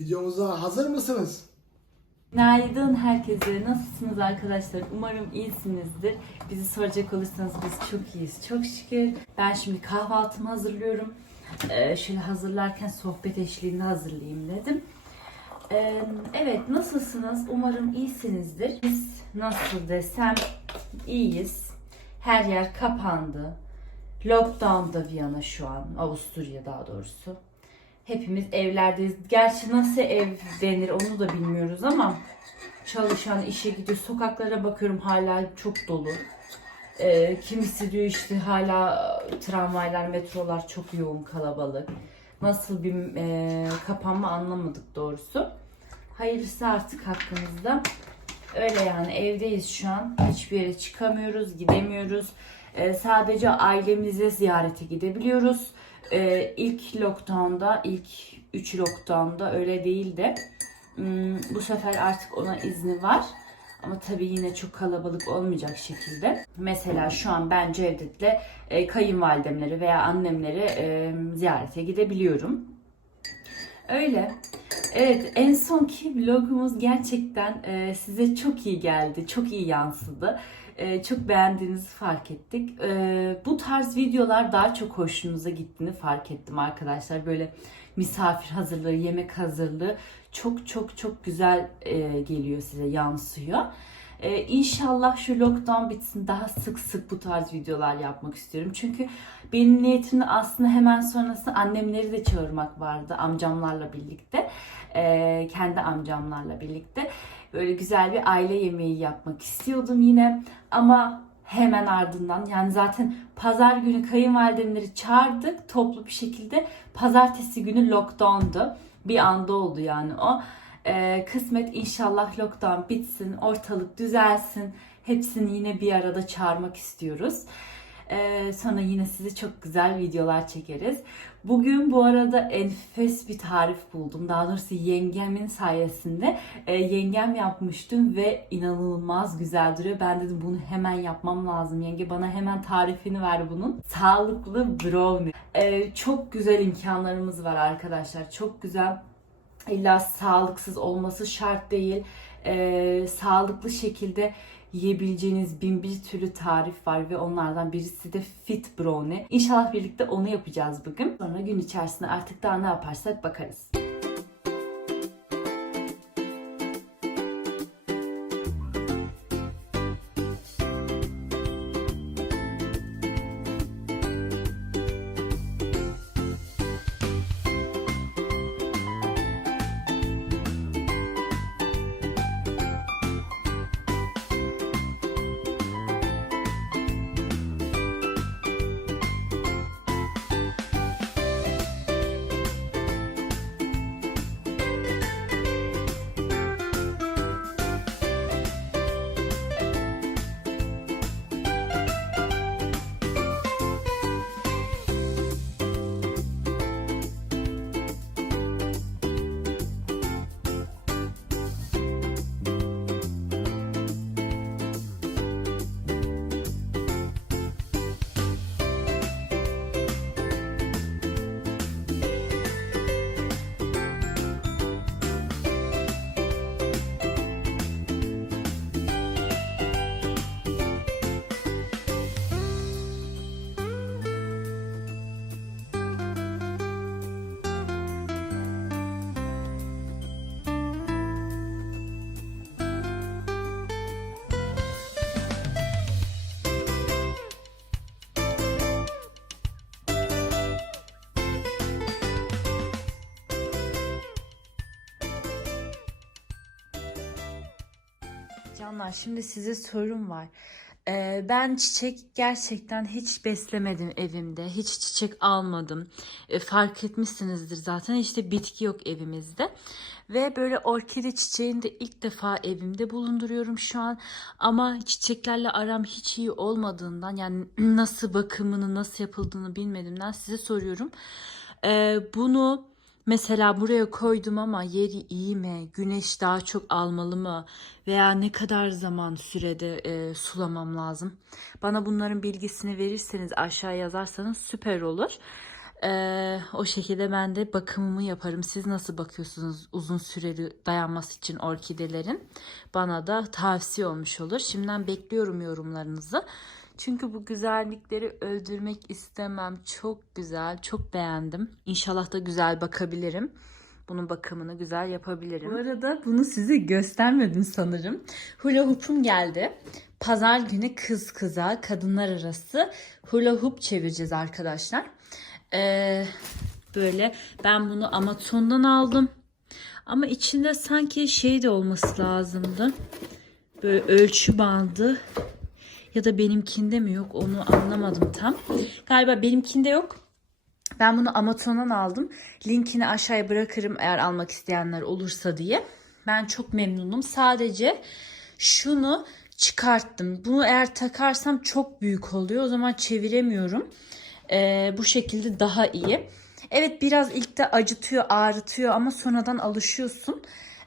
Videomuza hazır mısınız? Günaydın herkese. Nasılsınız arkadaşlar? Umarım iyisinizdir. Bizi soracak olursanız biz çok iyiyiz. Çok şükür. Ben şimdi kahvaltımı hazırlıyorum. Ee, şöyle hazırlarken sohbet eşliğinde hazırlayayım dedim. Ee, evet nasılsınız? Umarım iyisinizdir. Biz nasıl desem iyiyiz. Her yer kapandı. Lockdown'da Viyana şu an. Avusturya daha doğrusu. Hepimiz evlerdeyiz. Gerçi nasıl ev denir onu da bilmiyoruz ama çalışan işe gidiyor. Sokaklara bakıyorum hala çok dolu. Ee, kimisi diyor işte hala tramvaylar, metrolar çok yoğun kalabalık. Nasıl bir e, kapanma anlamadık doğrusu. Hayırlısı artık hakkımızda. Öyle yani evdeyiz şu an. Hiçbir yere çıkamıyoruz, gidemiyoruz. Ee, sadece ailemize ziyarete gidebiliyoruz. Ee, ilk lockdown'da, ilk 3 lockdown'da öyle değil de hmm, bu sefer artık ona izni var. Ama tabii yine çok kalabalık olmayacak şekilde. Mesela şu an ben Cevdet'le e, kayınvalidemleri veya annemleri e, ziyarete gidebiliyorum. Öyle. Evet en sonki vlogumuz gerçekten e, size çok iyi geldi. Çok iyi yansıdı. E, çok beğendiğinizi fark ettik. E, bu tarz videolar daha çok hoşunuza gittiğini fark ettim arkadaşlar. Böyle misafir hazırlığı, yemek hazırlığı çok çok çok güzel e, geliyor size, yansıyor. Ee, inşallah şu lockdown bitsin daha sık sık bu tarz videolar yapmak istiyorum. Çünkü benim niyetimde aslında hemen sonrası annemleri de çağırmak vardı amcamlarla birlikte. Ee, kendi amcamlarla birlikte. Böyle güzel bir aile yemeği yapmak istiyordum yine. Ama hemen ardından yani zaten pazar günü kayınvalidemleri çağırdık toplu bir şekilde. Pazartesi günü lockdown'du. Bir anda oldu yani o. Ee, kısmet inşallah lockdown bitsin, ortalık düzelsin. Hepsini yine bir arada çağırmak istiyoruz. Ee, sonra yine size çok güzel videolar çekeriz. Bugün bu arada enfes bir tarif buldum. Daha doğrusu yengemin sayesinde e, yengem yapmıştım ve inanılmaz güzel duruyor. Ben dedim bunu hemen yapmam lazım. Yenge bana hemen tarifini ver bunun. Sağlıklı brownie. Ee, çok güzel imkanlarımız var arkadaşlar. Çok güzel illa sağlıksız olması şart değil. Ee, sağlıklı şekilde yiyebileceğiniz bin bir türlü tarif var ve onlardan birisi de fit brownie. İnşallah birlikte onu yapacağız bugün. Sonra gün içerisinde artık daha ne yaparsak bakarız. Canlar şimdi size sorum var. Ee, ben çiçek gerçekten hiç beslemedim evimde. Hiç çiçek almadım. Ee, fark etmişsinizdir zaten. İşte bitki yok evimizde. Ve böyle orkide çiçeğini de ilk defa evimde bulunduruyorum şu an. Ama çiçeklerle aram hiç iyi olmadığından yani nasıl bakımını nasıl yapıldığını bilmediğimden size soruyorum. Ee, bunu Mesela buraya koydum ama yeri iyi mi? Güneş daha çok almalı mı? Veya ne kadar zaman sürede e, sulamam lazım? Bana bunların bilgisini verirseniz aşağı yazarsanız süper olur. Ee, o şekilde ben de bakımımı yaparım. Siz nasıl bakıyorsunuz uzun süreli dayanması için orkidelerin? Bana da tavsiye olmuş olur. Şimdiden bekliyorum yorumlarınızı. Çünkü bu güzellikleri öldürmek istemem. Çok güzel, çok beğendim. İnşallah da güzel bakabilirim. Bunun bakımını güzel yapabilirim. Bu arada bunu size göstermedim sanırım. Hula hoop'um geldi. Pazar günü kız kıza kadınlar arası hula hoop çevireceğiz arkadaşlar. Ee, böyle ben bunu Amazon'dan aldım. Ama içinde sanki şey de olması lazımdı. Böyle ölçü bandı ya da benimkinde mi yok onu anlamadım tam. Galiba benimkinde yok. Ben bunu Amazon'dan aldım. Linkini aşağıya bırakırım eğer almak isteyenler olursa diye. Ben çok memnunum. Sadece şunu çıkarttım. Bunu eğer takarsam çok büyük oluyor. O zaman çeviremiyorum. Ee, bu şekilde daha iyi. Evet biraz ilk de acıtıyor, ağrıtıyor ama sonradan alışıyorsun.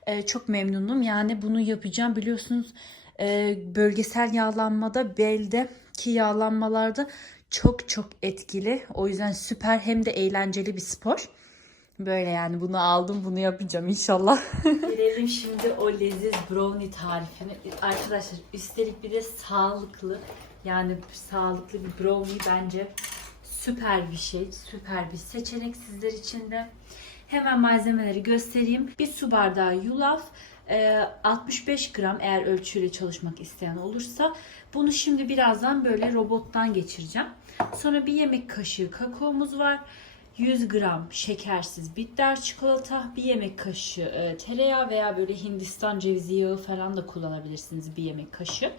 Ee, çok memnunum. Yani bunu yapacağım. Biliyorsunuz e, bölgesel yağlanmada beldeki yağlanmalarda çok çok etkili. O yüzden süper hem de eğlenceli bir spor. Böyle yani bunu aldım bunu yapacağım inşallah. Gelelim şimdi o leziz brownie tarifine. Arkadaşlar üstelik bir de sağlıklı yani sağlıklı bir brownie bence süper bir şey. Süper bir seçenek sizler için de. Hemen malzemeleri göstereyim. Bir su bardağı yulaf, 65 gram eğer ölçüyle çalışmak isteyen olursa. Bunu şimdi birazdan böyle robottan geçireceğim. Sonra bir yemek kaşığı kakaomuz var. 100 gram şekersiz bitter çikolata, bir yemek kaşığı e, tereyağı veya böyle Hindistan cevizi yağı falan da kullanabilirsiniz bir yemek kaşığı.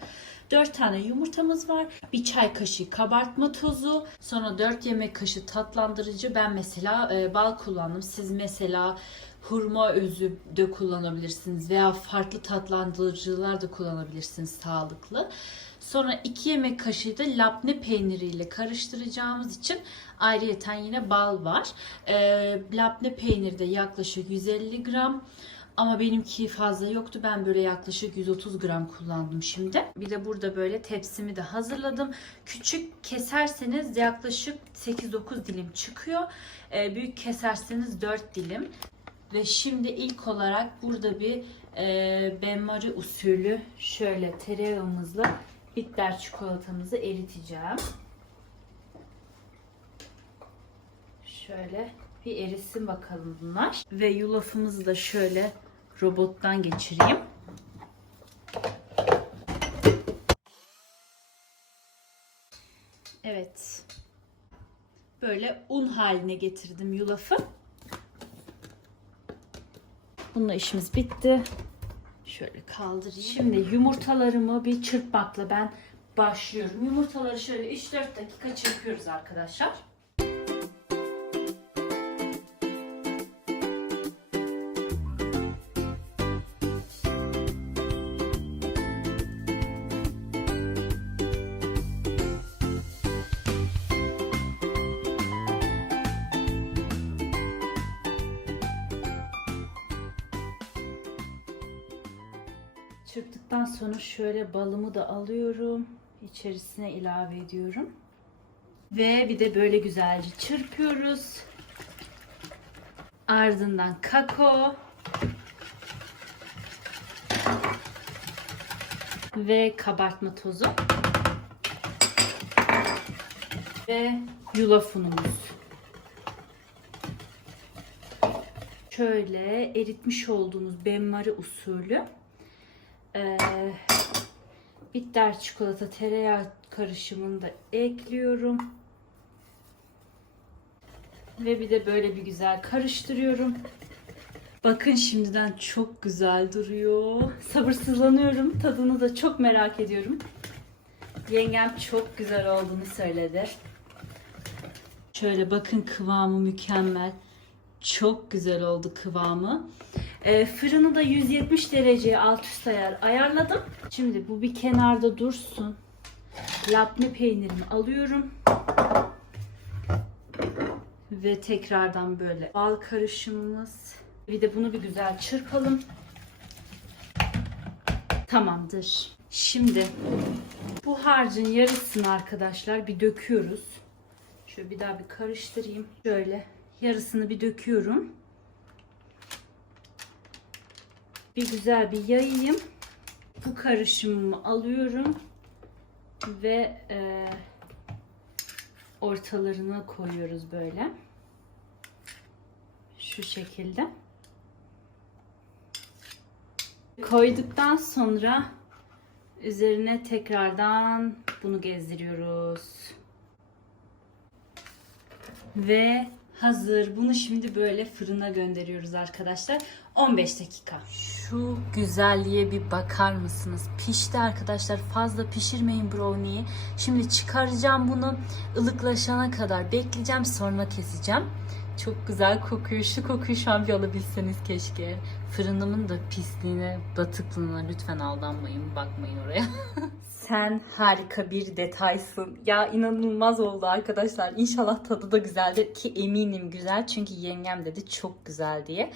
4 tane yumurtamız var. Bir çay kaşığı kabartma tozu. Sonra 4 yemek kaşığı tatlandırıcı. Ben mesela e, bal kullandım. Siz mesela hurma özü de kullanabilirsiniz veya farklı tatlandırıcılar da kullanabilirsiniz sağlıklı. Sonra 2 yemek kaşığı da labne peyniriyle karıştıracağımız için ayrıyeten yine bal var. E, labne peyniri de yaklaşık 150 gram. Ama benimki fazla yoktu. Ben böyle yaklaşık 130 gram kullandım şimdi. Bir de burada böyle tepsimi de hazırladım. Küçük keserseniz yaklaşık 8-9 dilim çıkıyor. Ee, büyük keserseniz 4 dilim. Ve şimdi ilk olarak burada bir e, benmari usulü şöyle tereyağımızla bitter çikolatamızı eriteceğim. Şöyle bir erisin bakalım bunlar. Ve yulafımızı da şöyle robottan geçireyim. Evet. Böyle un haline getirdim yulafı. Bununla işimiz bitti. Şöyle kaldırayım. Şimdi yumurtalarımı bir çırpmakla ben başlıyorum. Yumurtaları şöyle 3-4 dakika çırpıyoruz arkadaşlar. Çırptıktan sonra şöyle balımı da alıyorum. İçerisine ilave ediyorum. Ve bir de böyle güzelce çırpıyoruz. Ardından kakao. Ve kabartma tozu. Ve yulaf unumuz. Şöyle eritmiş olduğumuz benmari usulü ee, bitter çikolata tereyağı karışımını da ekliyorum. Ve bir de böyle bir güzel karıştırıyorum. Bakın şimdiden çok güzel duruyor. Sabırsızlanıyorum. Tadını da çok merak ediyorum. Yengem çok güzel olduğunu söyledi. Şöyle bakın kıvamı mükemmel. Çok güzel oldu kıvamı. E, fırını da 170 dereceye alt üst ayar ayarladım. Şimdi bu bir kenarda dursun. Labne peynirimi alıyorum. Ve tekrardan böyle bal karışımımız. Bir de bunu bir güzel çırpalım. Tamamdır. Şimdi bu harcın yarısını arkadaşlar bir döküyoruz. Şöyle bir daha bir karıştırayım. Şöyle yarısını bir döküyorum. Bir güzel bir yayayım. Bu karışımımı alıyorum ve e, ortalarına koyuyoruz böyle. Şu şekilde. Koyduktan sonra üzerine tekrardan bunu gezdiriyoruz. Ve hazır. Bunu şimdi böyle fırına gönderiyoruz arkadaşlar. 15 dakika. Şu güzelliğe bir bakar mısınız? Pişti arkadaşlar. Fazla pişirmeyin brownie'yi. Şimdi çıkaracağım bunu. ılıklaşana kadar bekleyeceğim. Sonra keseceğim. Çok güzel kokuyor. Şu kokuyu şu an bir alabilseniz keşke. Fırınımın da pisliğine, batıklığına lütfen aldanmayın. Bakmayın oraya. Sen harika bir detaysın. Ya inanılmaz oldu arkadaşlar. İnşallah tadı da güzeldir ki eminim güzel. Çünkü yengem dedi çok güzel diye.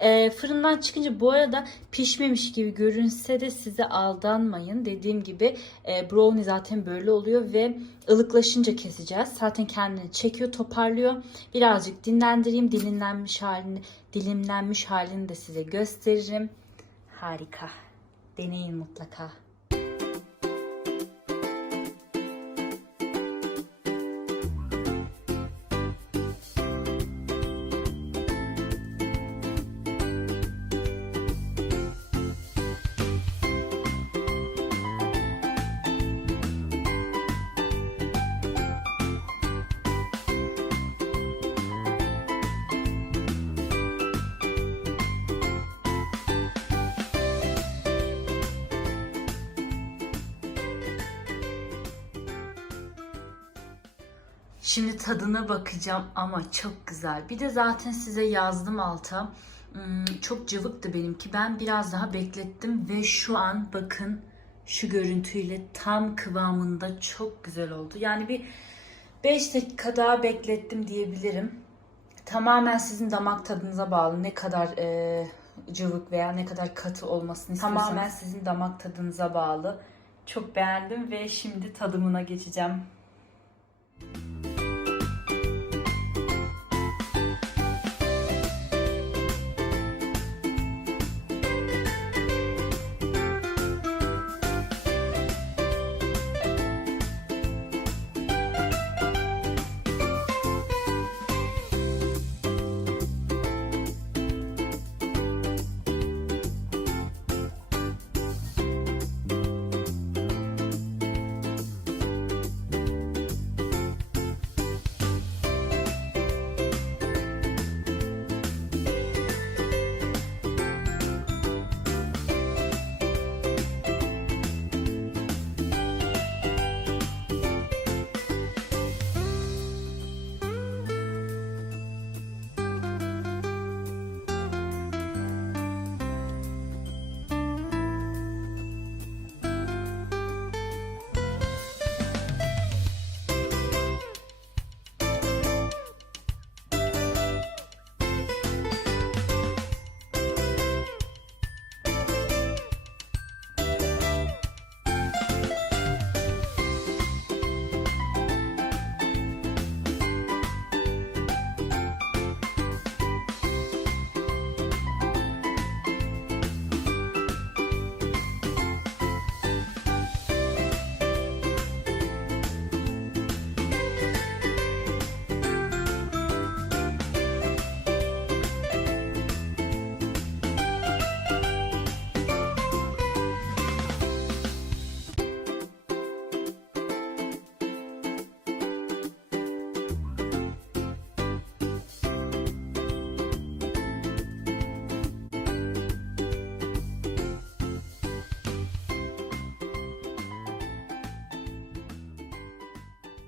Ee, fırından çıkınca bu arada pişmemiş gibi görünse de size aldanmayın. Dediğim gibi e, brownie zaten böyle oluyor ve ılıklaşınca keseceğiz. Zaten kendini çekiyor, toparlıyor. Birazcık dinlendireyim. Dilimlenmiş halini, dilimlenmiş halini de size gösteririm. Harika. Deneyin mutlaka. Şimdi tadına bakacağım ama çok güzel. Bir de zaten size yazdım alta. Hmm, Çok cıvıktı benimki. Ben biraz daha beklettim ve şu an bakın şu görüntüyle tam kıvamında çok güzel oldu. Yani bir 5 dakika daha beklettim diyebilirim. Tamamen sizin damak tadınıza bağlı. Ne kadar e, cıvık veya ne kadar katı olmasını istiyorsanız. Tamamen sizin damak tadınıza bağlı. Çok beğendim ve şimdi tadımına geçeceğim.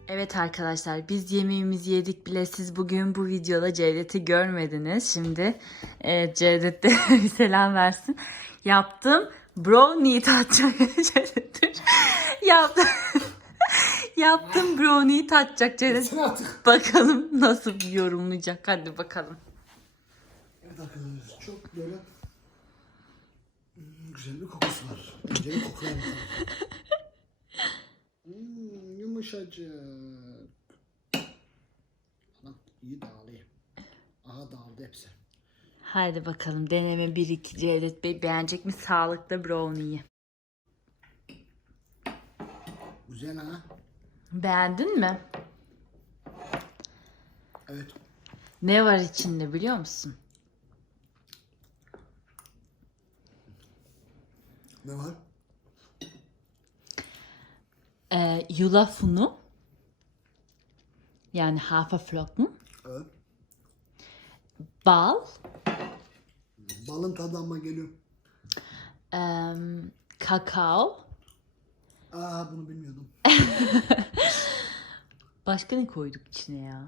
Evet arkadaşlar biz yemeğimizi yedik bile siz bugün bu videoda Cevdet'i görmediniz. Şimdi e, Cevdet de bir selam versin. Yaptım brownie tatacak Cevdet. Yaptım. Yaptım brownie tatacak Cevdet. Bakalım nasıl yorumlayacak. Hadi bakalım. Evet arkadaşlar çok böyle hmm, güzel bir kokusu var. Önce bir bakalım. Hmm, yumuşacık. İyi dağılıyor. Aha dağıldı hepsi. Haydi bakalım deneme 1-2 Cevdet Bey beğenecek mi sağlıklı brownie'yi? Güzel ha. Beğendin mi? Evet. Ne var içinde biliyor musun? Ne var? Ee, yulaf unu. Yani Haferflocken. Evet. Bal. Balın tadı ama geliyor. em, kakao. Aa bunu bilmiyordum. Başka ne koyduk içine ya?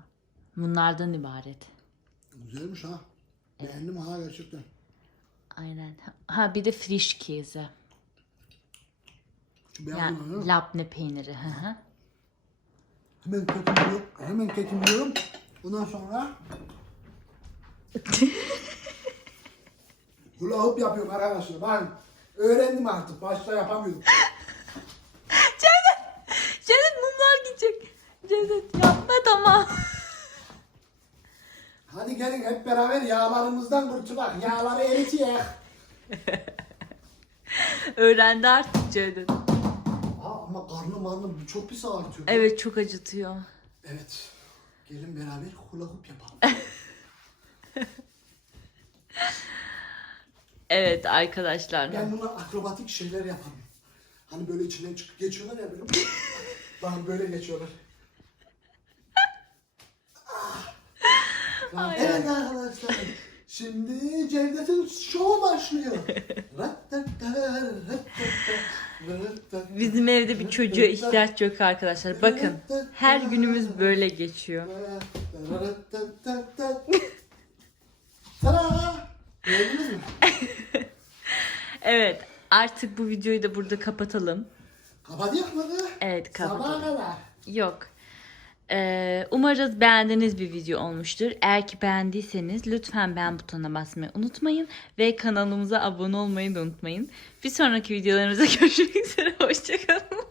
Bunlardan ibaret. Güzelmiş ha. Beğendim ha gerçekten. Aynen. Ha bir de Frischkäse. Beğendim Yani labne peyniri. Hı hı. Hemen kekimliyorum. Hemen kekimliyorum. Ondan sonra hula hoop yapıyorum arkadaşlar. Ben öğrendim artık. Başta yapamıyordum. Cevdet mumlar gidecek. Cevdet yapma tamam. Hadi gelin hep beraber yağlarımızdan kurtulak. Yağları eritiyek. Öğrendi artık Cevdet. Ama karnım marnım çok pis ağrıtıyor. Evet çok acıtıyor. Evet. Gelin beraber hula hoop yapalım. Evet arkadaşlar. Ben buna akrobatik şeyler yaparım. Hani böyle içinden çıkıp geçiyorlar ya böyle. Bakın böyle geçiyorlar. Ah. Tamam, Evet arkadaşlar. Şimdi Cevdet'in şovu başlıyor. Bizim evde bir çocuğa ihtiyaç yok arkadaşlar. Bakın her günümüz böyle geçiyor. Evet artık bu videoyu da burada kapatalım. Kapatıyor mu? Evet Sabaha kapatalım. kadar. Yok. Ee, umarız beğendiğiniz bir video olmuştur. Eğer ki beğendiyseniz lütfen beğen butonuna basmayı unutmayın. Ve kanalımıza abone olmayı da unutmayın. Bir sonraki videolarımızda görüşmek üzere. Hoşçakalın.